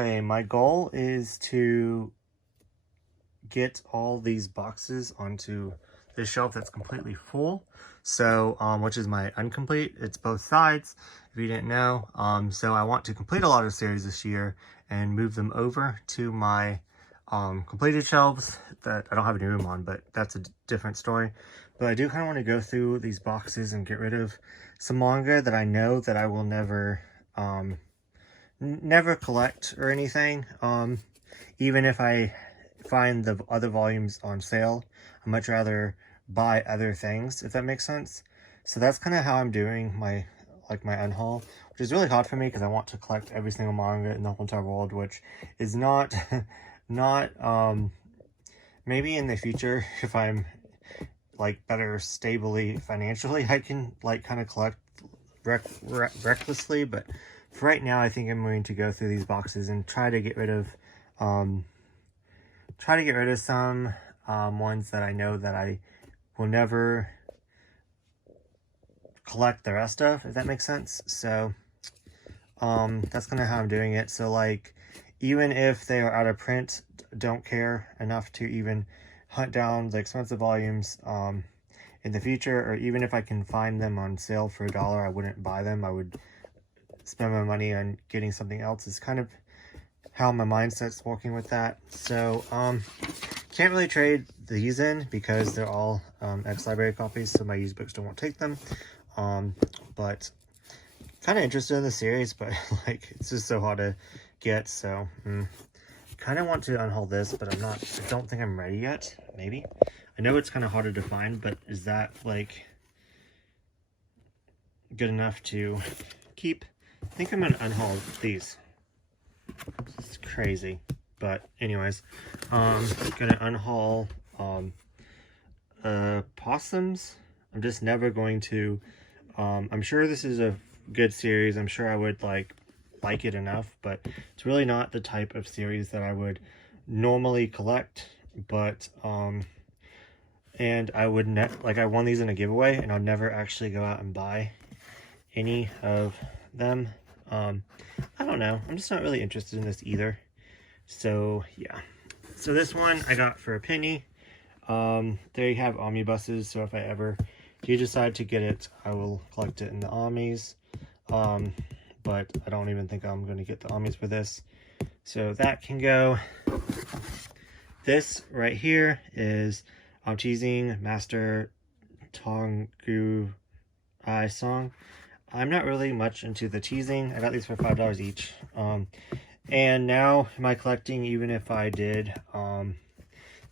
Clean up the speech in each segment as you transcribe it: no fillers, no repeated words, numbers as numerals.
Okay, my goal is to get all these boxes onto this shelf that's completely full. So, which is my incomplete. It's both sides, if you didn't know. So I want to complete a lot of series this year and move them over to my completed shelves that I don't have any room on, but that's a different story. But I do kind of want to go through these boxes and get rid of some manga that I know that I will never collect or anything. Even if I find the other volumes on sale, I'd much rather buy other things, if that makes sense. So that's kind of how I'm doing my unhaul, which is really hard for me because I want to collect every single manga in the whole entire world, which is not maybe in the future, if I'm like better stably financially, I can like kind of collect recklessly. But for right now, I think I'm going to go through these boxes and try to get rid of some ones that I know that I will never collect the rest of, if that makes sense. So that's kind of how I'm doing it. So like, even if they are out of print, don't care enough to even hunt down the expensive volumes in the future, or even if I can find them on sale for $1, I wouldn't buy them. I would spend my money on getting something else. Is kind of how my mindset's working with that. So can't really trade these in because they're all ex-library copies, so my used bookstore won't take them. But kind of interested in the series, but like it's just so hard to get. So kind of want to unhaul this, but I don't think I'm ready yet. Maybe. I know it's kind of harder to find, but is that like good enough to keep? I think I'm gonna unhaul these. It's crazy, but anyways, gonna unhaul possums. I'm just never going to. I'm sure this is a good series. I'm sure I would like it enough, but it's really not the type of series that I would normally collect. But and I would I won these in a giveaway, and I'll never actually go out and buy any of them. I don't know, I'm just not really interested in this either. So yeah, so this one I got for a penny. They have omnibuses, so if I ever do decide to get it, I will collect it in the omnis. But I don't even think I'm going to get the omnis for this, so that can go. This right here is teasing Master Tongu I song. I'm not really much into the teasing. I got these for $5 each. And now am I collecting, even if I did.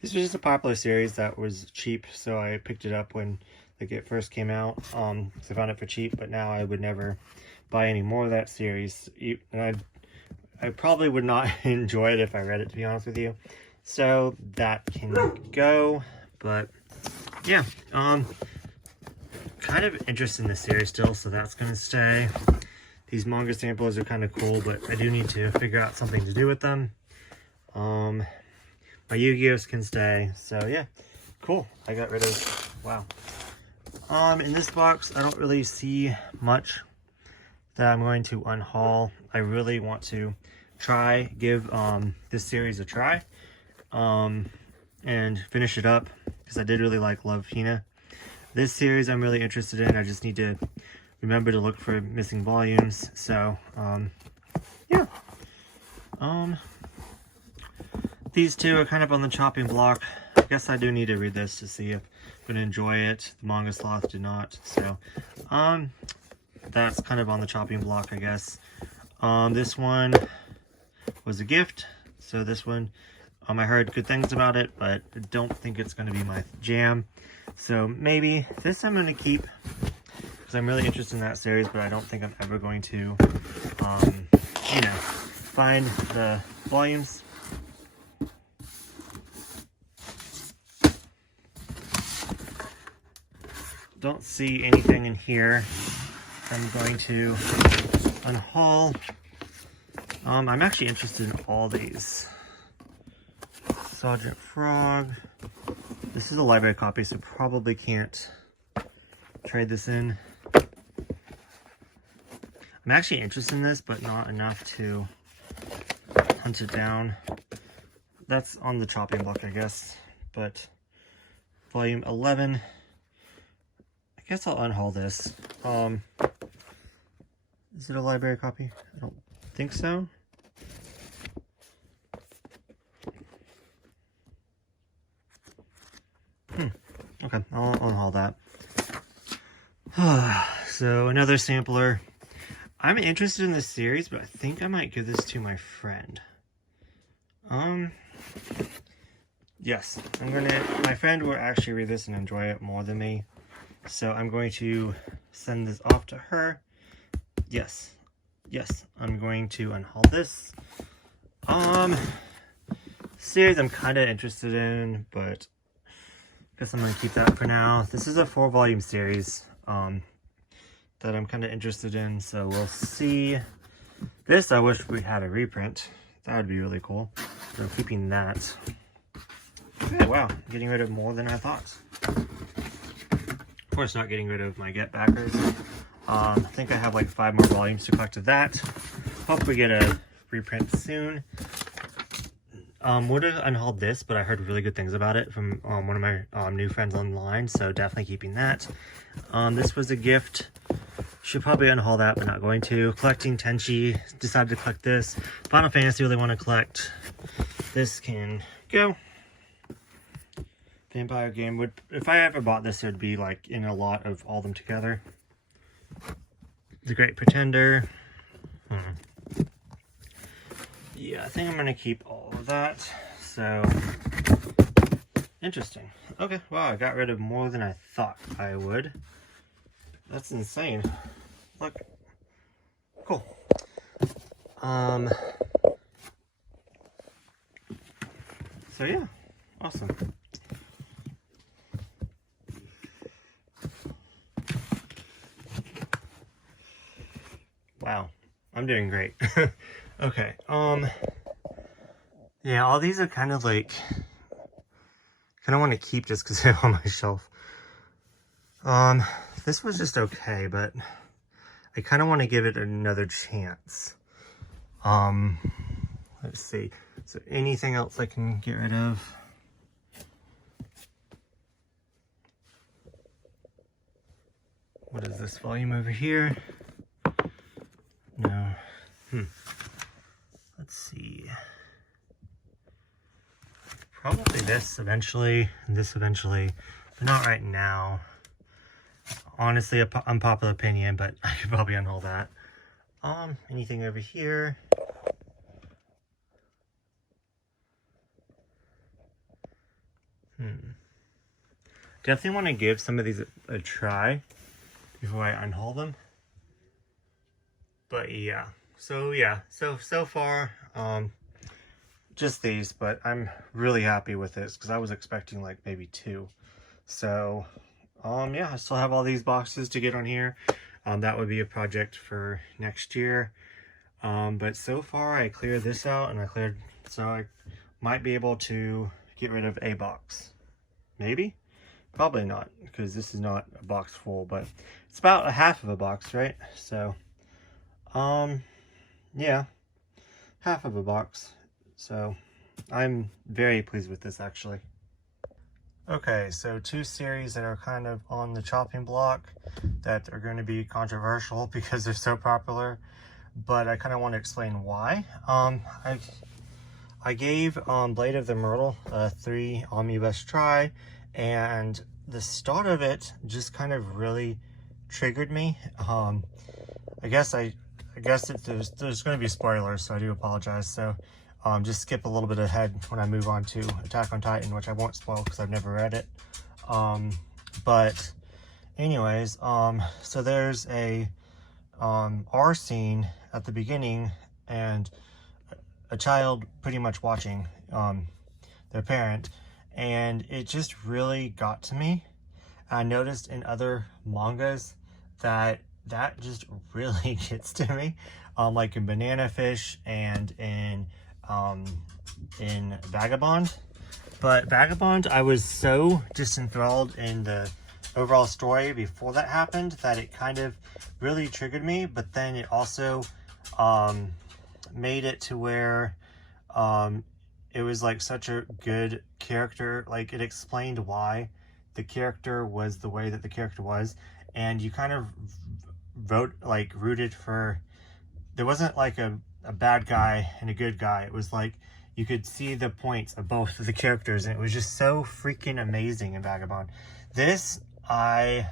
This was just a popular series that was cheap, so I picked it up when like it first came out. So I found it for cheap, but now I would never buy any more of that series. And I probably would not enjoy it if I read it, to be honest with you. So that can go. But yeah, kind of interested in this series still, so that's going to stay. These manga samplers are kind of cool, but I do need to figure out something to do with them. My Yu-Gi-Ohs can stay, so yeah, cool. I got rid of, wow. In this box, I don't really see much that I'm going to unhaul. I really want to give this series a try, and finish it up, because I did really like Love Hina. This series I'm really interested in. I just need to remember to look for missing volumes. So, yeah. These two are kind of on the chopping block. I guess I do need to read this to see if I'm going to enjoy it. The Manga Sloth did not. So, that's kind of on the chopping block, I guess. This one was a gift. So this one, I heard good things about it, but I don't think it's going to be my jam. So maybe this I'm going to keep, because I'm really interested in that series, but I don't think I'm ever going to, you know, find the volumes. Don't see anything in here. I'm going to unhaul. I'm actually interested in all these. Sergeant Frog. This is a library copy, so probably can't trade this in. I'm actually interested in this, but not enough to hunt it down. That's on the chopping block, I guess, but volume 11. I guess I'll unhaul this. Is it a library copy? I don't think so. Okay, I'll unhaul that. So another sampler. I'm interested in this series, but I think I might give this to my friend. Yes, my friend will actually read this and enjoy it more than me. So I'm going to send this off to her. Yes, I'm going to unhaul this. Series I'm kind of interested in, but I guess I'm going to keep that for now. This is a 4-volume series that I'm kind of interested in, so we'll see. This I wish we had a reprint. That would be really cool. So I'm keeping that. Okay, wow, getting rid of more than I thought. Of course, not getting rid of my Get Backers. I think I have like 5 more volumes to collect of that. Hope we get a reprint soon. Would have unhauled this, but I heard really good things about it from one of my new friends online, so definitely keeping that. This was a gift. Should probably unhaul that, but not going to. Collecting Tenchi. Decided to collect this. Final Fantasy really want to collect. This can go. Vampire game would, if I ever bought this, it would be like in a lot of all of them together. The Great Pretender. Yeah, I think I'm gonna keep all of that. So interesting. Okay, wow, I got rid of more than I thought I would. That's insane. Look. Cool. So yeah, awesome. Wow, I'm doing great. Okay, yeah, all these are kind of like, kind of want to keep just because they're on my shelf. This was just okay, but I kind of want to give it another chance. Let's see. So anything else I can get rid of? What is this volume over here? No. Let's see. Probably this eventually, and this eventually, but not right now. Honestly, unpopular opinion, but I could probably unhaul that. Anything over here? Definitely want to give some of these a try before I unhaul them. But yeah, so far, just these, but I'm really happy with this because I was expecting like maybe 2. So, yeah, I still have all these boxes to get on here. That would be a project for next year. But so far I cleared this out and so I might be able to get rid of a box. Maybe? Probably not, because this is not a box full, but it's about a half of a box, right? So, yeah, half of a box. So I'm very pleased with this, actually. Okay, so 2 series that are kind of on the chopping block that are going to be controversial because they're so popular, but I kind of want to explain why. I gave Blade of the Myrtle a 3 omnibus try, and the start of it just kind of really triggered me. I guess there's going to be spoilers, so I do apologize. So just skip a little bit ahead when I move on to Attack on Titan, which I won't spoil because I've never read it. But anyways, so there's a R scene at the beginning, and a child pretty much watching their parent, and it just really got to me. I noticed in other mangas that just really gets to me, like in Banana Fish and in Vagabond. But Vagabond, I was so just enthralled in the overall story before that happened that it kind of really triggered me, but then it also made it to where it was like such a good character. Like, it explained why the character was the way that the character was, and you kind of rooted for, there wasn't like a bad guy and a good guy. It was like you could see the points of both of the characters, and it was just so freaking amazing in Vagabond. This, I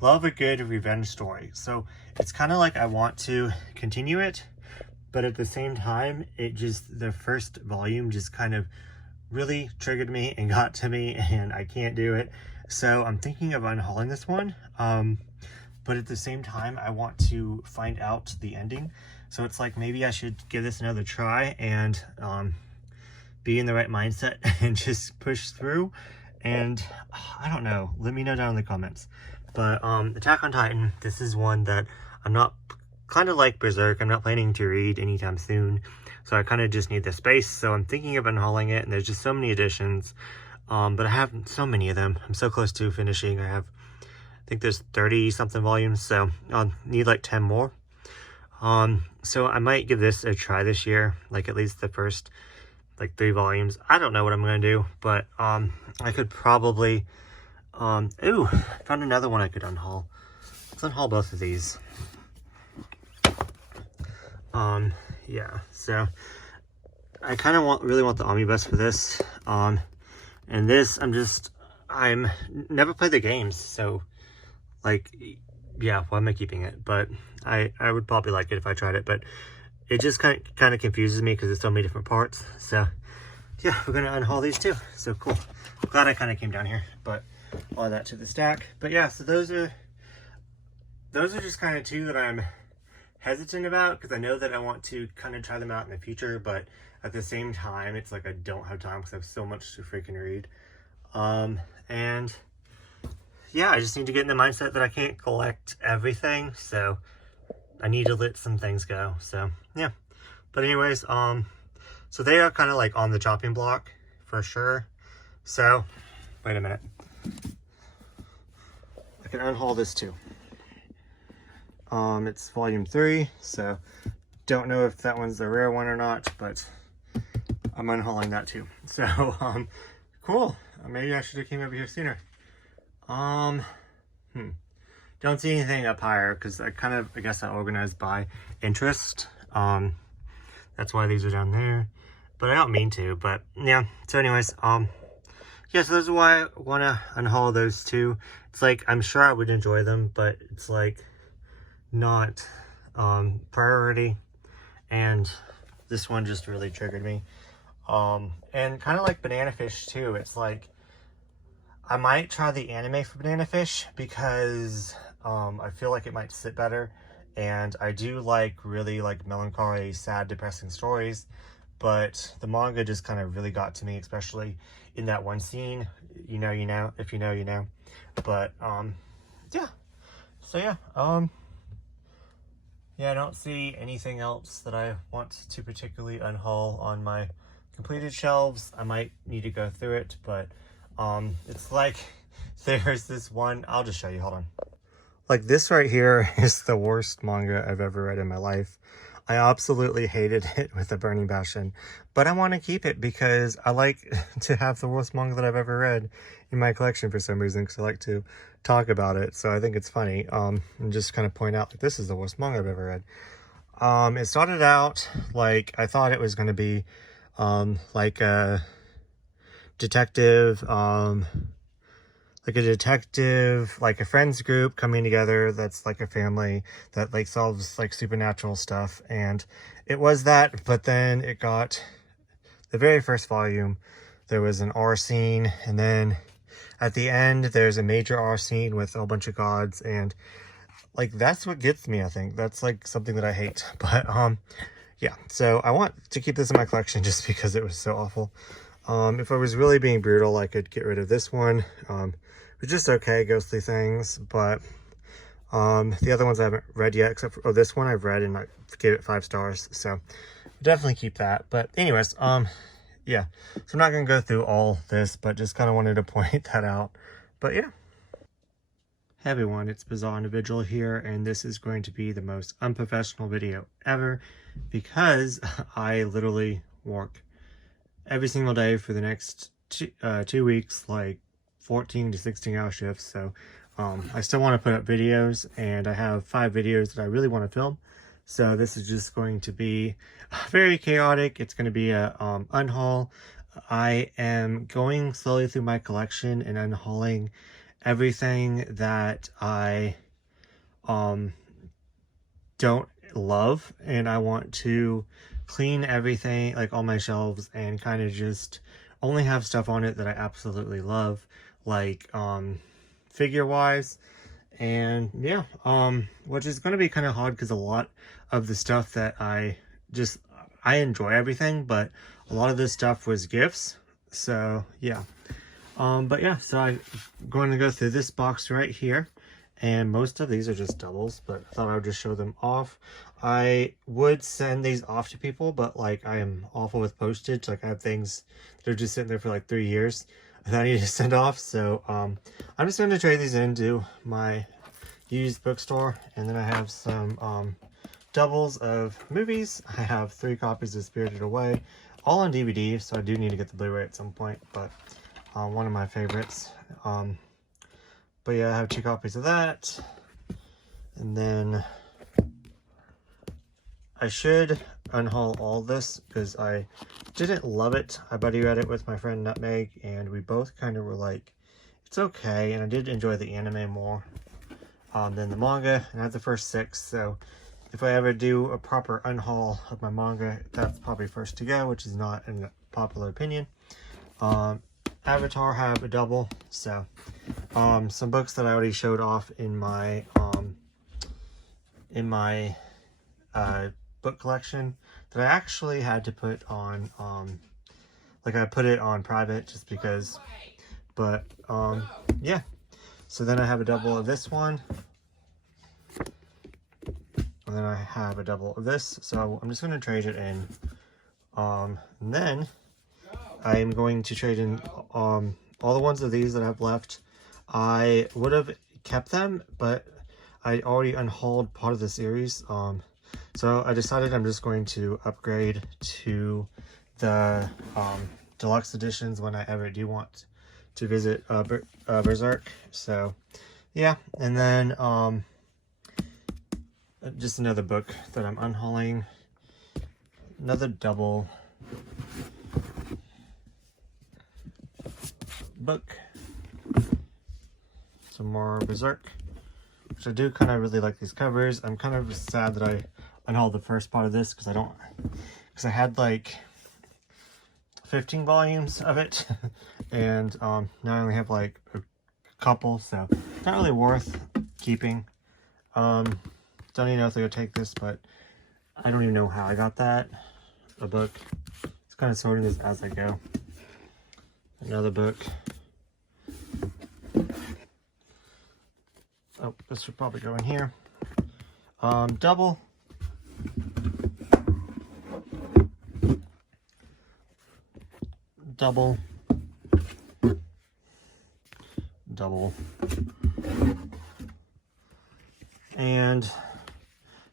love a good revenge story, so it's kind of like I want to continue it, but at the same time, it just, the first volume just kind of really triggered me and got to me, and I can't do it. So I'm thinking of unhauling this one, but at the same time, I want to find out the ending. So it's like, maybe I should give this another try and be in the right mindset and just push through. And I don't know, let me know down in the comments. But Attack on Titan, this is one that I'm not, kind of like Berserk, I'm not planning to read anytime soon. So I kind of just need the space. So I'm thinking of unhauling it, and there's just so many editions. But I have so many of them. I'm so close to finishing. I think there's 30 something volumes, so I'll need like 10 more. So I might give this a try this year, like at least the first like 3 volumes. I don't know what I'm gonna do, but I could probably ooh, found another one I could unhaul. Let's unhaul both of these. Yeah, so I kind of really want the omnibus for this. And this, I'm never played the games, so like, yeah, why am I keeping it? But I would probably like it if I tried it, but it just kind of confuses me because there's so many different parts. So yeah, we're gonna unhaul these too. So cool. Glad I kind of came down here, but all that to the stack. But yeah, so those are just kind of 2 that I'm hesitant about, because I know that I want to kind of try them out in the future, but at the same time, it's like I don't have time because I have so much to freaking read. And yeah, I just need to get in the mindset that I can't collect everything, so I need to let some things go. So yeah, but anyways, so they are kind of like on the chopping block for sure. So wait a minute, I can unhaul this too. It's volume 3, so don't know if that one's the rare one or not, but I'm unhauling that too. So cool. Maybe I should have came over here sooner. Don't see anything up higher because I guess I organized by interest. That's why these are down there, but I don't mean to. But yeah, so anyways, yeah, so this is why I want to unhaul those 2. It's like, I'm sure I would enjoy them, but it's like not priority, and this one just really triggered me. And kind of like Banana Fish too, it's like I might try the anime for Banana Fish because I feel like it might sit better, and I do like really like melancholy, sad, depressing stories, but the manga just kind of really got to me, especially in that one scene. You know, if you know, you know. But yeah, so yeah, yeah, I don't see anything else that I want to particularly unhaul on my completed shelves. I might need to go through it, but it's like there's this one, I'll just show you, hold on. Like, this right here is the worst manga I've ever read in my life. I absolutely hated it with a burning passion, but I want to keep it because I like to have the worst manga that I've ever read in my collection for some reason, because I like to talk about it. So I think it's funny, and just kind of point out, like, this is the worst manga I've ever read. It started out like I thought it was going to be like a detective, like a friends group coming together that's like a family that like solves like supernatural stuff. And it was that, but then it got, the very first volume, there was an R scene, and then at the end there's a major R scene with a whole bunch of gods, and like that's what gets me. I think that's like something that I hate. But yeah, so I want to keep this in my collection just because it was so awful. If I was really being brutal, I could get rid of this one. It's just okay, Ghostly Things, but the other ones I haven't read yet, except for this one I've read and I gave it 5 stars, so definitely keep that. But anyways, yeah, so I'm not gonna go through all this, but just kind of wanted to point that out. But yeah. Hey everyone, it's Bizarre Individual here, and this is going to be the most unprofessional video ever because I literally work every single day for the next 2 weeks, like 14 to 16-hour shifts. So I still want to put up videos, and I have 5 videos that I really want to film. So this is just going to be very chaotic. It's going to be a unhaul. I am going slowly through my collection and unhauling everything that I don't love, and I want to clean everything, like all my shelves, and kind of just only have stuff on it that I absolutely love, like figure wise. And yeah, which is going to be kind of hard because a lot of the stuff that I enjoy everything, but a lot of this stuff was gifts. So yeah, but yeah, so I'm going to go through this box right here, and most of these are just doubles, but I thought I would just show them off. I would send these off to people, but like I am awful with postage. Like I have things that are just sitting there for like 3 years that I need to send off. So I'm just going to trade these into my used bookstore. And then I have some doubles of movies. I have 3 copies of Spirited Away, all on DVD, so I do need to get the Blu-ray at some point, but one of my favorites. But yeah, I have 2 copies of that. And then I should unhaul all this because I didn't love it. I buddy read it with my friend Nutmeg, and we both kind of were like, it's okay. And I did enjoy the anime more than the manga, and I had the first 6. So if I ever do a proper unhaul of my manga, that's probably first to go, which is not a popular opinion. Avatar have a double. So some books that I already showed off in my book collection that I actually had to put on like I put it on private just because, but yeah. So then I have a double of this one, and then I have a double of this, so I'm just going to trade it in, and then I am going to trade in all the ones of these that I've left. I would have kept them, but I already unhauled part of the series, so I decided I'm just going to upgrade to the deluxe editions when I ever do want to visit Berserk. So yeah, and then just another book that I'm unhauling, another double book, some more Berserk, which I do kind of really like these covers. I'm kind of sad that I unhauled the first part of this because I had like 15 volumes of it, and now I only have like a couple, so not really worth keeping. Don't even know if they're gonna take this, but I don't even know how I got that. A book. It's kind of sorting this as I go. Another book. Oh, this should probably go in here. Double. Double. Double. And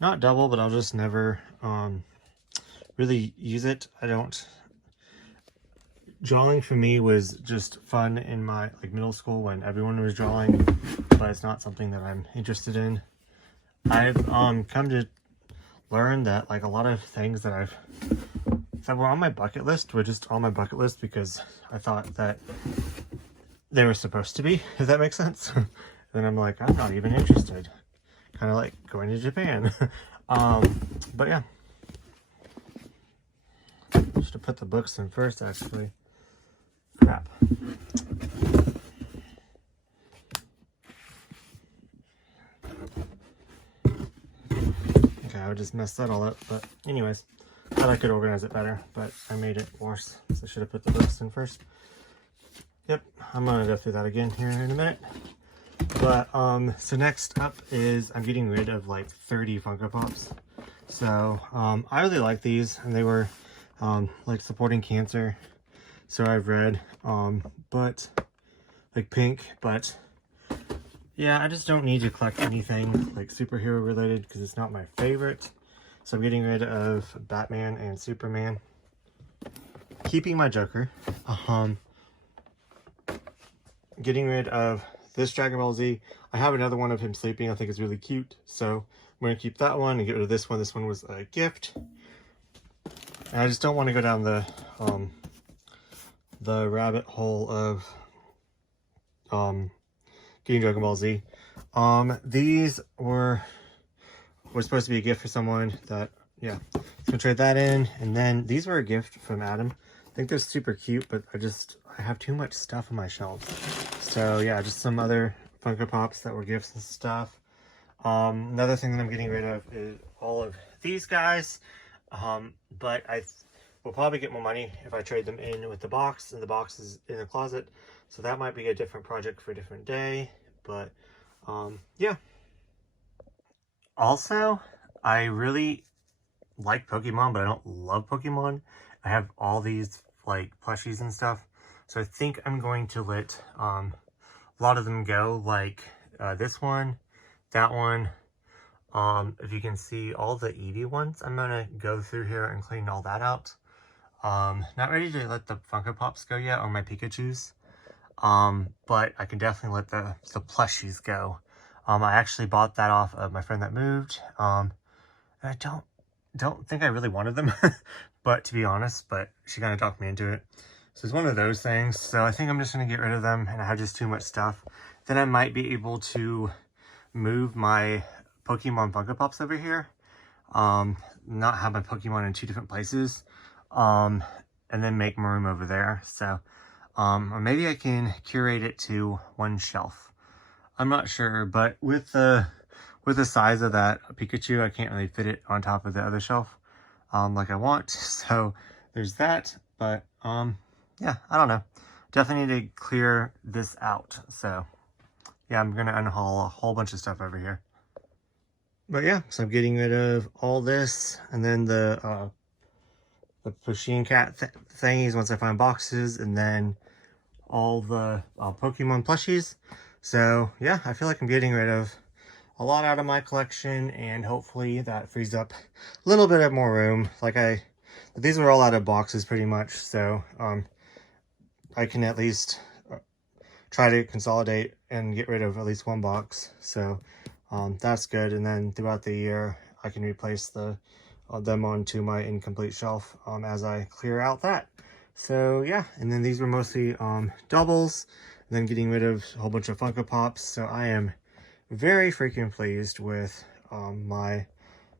not double, but I'll just never really use it. I don't. Drawing for me was just fun in my middle school when everyone was drawing, but it's not something that I'm interested in. I've come to learn that a lot of things that were on my bucket list were just on my bucket list because I thought that they were supposed to be, if that makes sense. Then I'm like, I'm not even interested. Kind of like going to Japan. But yeah. Should have put the books in first, actually. Crap. Okay, I just messed that all up, but anyways. Thought I could organize it better, but I made it worse. So I should have put the books in first. Yep, I'm gonna go through that again here in a minute. But so next up is I'm getting rid of 30 Funko Pops. So I really like these, and they were supporting cancer. So I've read, but pink, but yeah, I just don't need to collect anything superhero related because it's not my favorite. So I'm getting rid of Batman and Superman. keeping my Joker. Getting rid of this Dragon Ball Z. I have another one of him sleeping. I think it's really cute. So I'm going to keep that one and get rid of this one. This one was a gift. And I just don't want to go down the rabbit hole of getting Dragon Ball Z. These were supposed to be a gift for someone that, yeah. So I'm going to trade that in. And then these were a gift from Adam. I think they're super cute, but I have too much stuff on my shelves. So yeah, just some other Funko Pops that were gifts and stuff. Another thing that I'm getting rid of is all of these guys. But I will probably get more money if I trade them in with the box, and the box is in the closet. So that might be a different project for a different day. But yeah. Also, I really like Pokemon, but I don't love Pokemon. I have all these like plushies and stuff. So I think I'm going to let a lot of them go, like this one, that one. If you can see all the Eevee ones, I'm gonna go through here and clean all that out. Not ready to let the Funko Pops go yet, or my Pikachus. But I can definitely let the plushies go. I actually bought that off of my friend that moved. And I don't think I really wanted them, but to be honest, but she kind of talked me into it. So it's one of those things. So I think I'm just going to get rid of them, and I have just too much stuff. Then I might be able to move my Pokemon Funko Pops over here. Not have my Pokemon in two different places. And then make more room over there. So, or maybe I can curate it to one shelf. I'm not sure, but with the size of that Pikachu, I can't really fit it on top of the other shelf like I want. So there's that. But yeah, I don't know. Definitely need to clear this out. So yeah, I'm gonna unhaul a whole bunch of stuff over here. But yeah, so I'm getting rid of all this, and then the Pusheen cat thingies once I find boxes, and then all the Pokemon plushies. So yeah, I feel like I'm getting rid of a lot out of my collection, and hopefully that frees up a little bit of more room. These were all out of boxes pretty much, so I can at least try to consolidate and get rid of at least one box. So that's good. And then throughout the year, I can replace them onto my incomplete shelf as I clear out that. So yeah, and then these were mostly doubles, and then getting rid of a whole bunch of Funko Pops. So I am very freaking pleased with my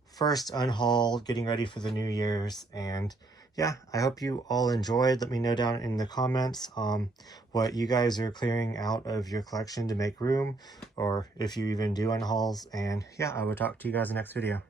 first unhaul, getting ready for the New Year's. And yeah, I hope you all enjoyed. Let me know down in the comments what you guys are clearing out of your collection to make room, or if you even do unhauls. And yeah, I will talk to you guys in the next video.